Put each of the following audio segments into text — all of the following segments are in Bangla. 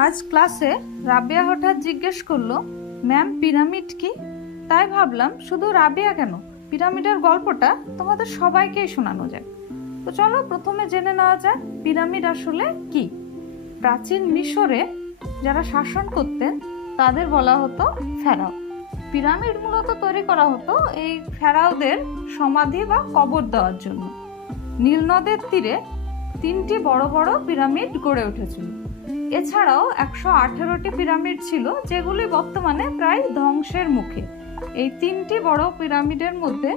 আজ ক্লাসে রাবেয়া হঠাৎ জিজ্ঞেস করলো, ম্যাম পিরামিড কি? তাই ভাবলাম শুধু রাবেয়া কেন, পিরামিডের গল্পটা তোমাদের সবাইকেই শোনানো যায়। তো চলো প্রথমে জেনে নেওয়া যাক পিরামিড আসলে কি। প্রাচীন মিশরে যারা শাসন করতেন তাদের বলা হতো ফেরাও। পিরামিড মূলত তৈরি করা হতো এই ফেরাওদের সমাধি বা কবর দেওয়ার জন্য। নীল নদের তীরে 3টি বড় বড় পিরামিড গড়ে উঠেছিল। এছাড়াও 118টি পিরামিড ছিল যেগুলি বর্তমানে প্রায় ধ্বংসের মুখে। এই 3টি বড় পিরামিডের মধ্যে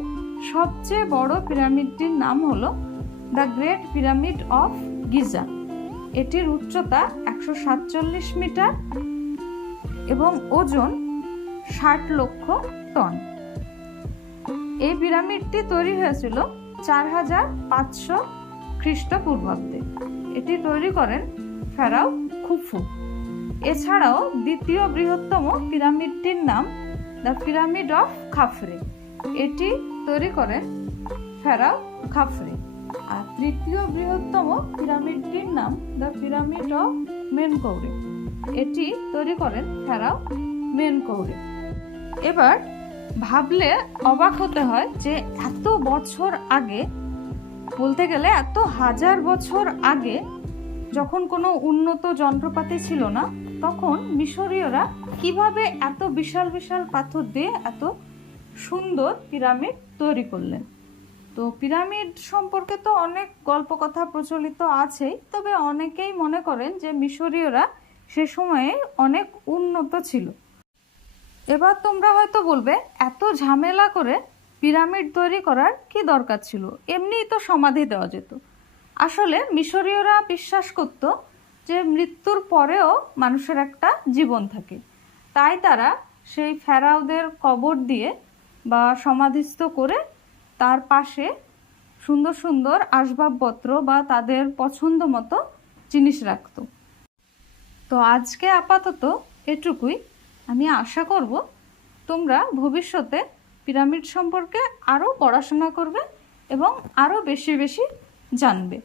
সবচেয়ে বড় পিরামিডটির নাম হলো the great pyramid of Giza. এটির উচ্চতা 147 মিটার এবং ওজন 60 লক্ষ টন। এই পিরামিডটি তৈরি হয়েছিল 4500 খ্রিস্টপূর্বাব্দে। এটি তৈরি করেন ফেরাও খুফু। এছাড়াও দ্বিতীয় বৃহত্তম পিরামিডটির নাম দ্য পিরামিড অফ খাফরে। এটি তৈরি করেন ফেরাও খাফরে। আর তৃতীয় বৃহত্তম পিরামিডটির নাম দ্য পিরামিড অফ মেনকৌরে। এটি তৈরি করেন ফেরাও মেনকৌরে। এবার ভাবলে অবাক হতে হয় যে এত বছর আগে, বলতে গেলে এত হাজার বছর আগে, যখন কোনো উন্নত যন্ত্রপাতি ছিল না, তখন মিশরীয়রা কিভাবে এত বিশাল বিশাল পাথর দিয়ে এত সুন্দর পিরামিড তৈরি করলেন। তো পিরামিড সম্পর্কে তো অনেক গল্প কথা প্রচলিত আছেই, তবে অনেকেই মনে করেন যে মিশরীয়রা সে সময়ে অনেক উন্নত ছিল। এবার তোমরা হয়তো বলবে, এত ঝামেলা করে পিরামিড তৈরি করার কি দরকার ছিল, এমনিই তো সমাধি দেওয়া যেত। আসলে মিশরীয়রা বিশ্বাস করত যে মৃত্যুর পরেও মানুষের একটা জীবন থাকে। তাই তারা সেই ফেরাওদের কবর দিয়ে বা সমাধিস্থ করে তার পাশে সুন্দর সুন্দর আসবাবপত্র বা তাদের পছন্দ মতো জিনিস রাখত। তো আজকে আপাতত এটুকুই। আমি আশা করব তোমরা ভবিষ্যতে পিরামিড সম্পর্কে আরও পড়াশোনা করবে এবং আরও বেশি বেশি জানবে।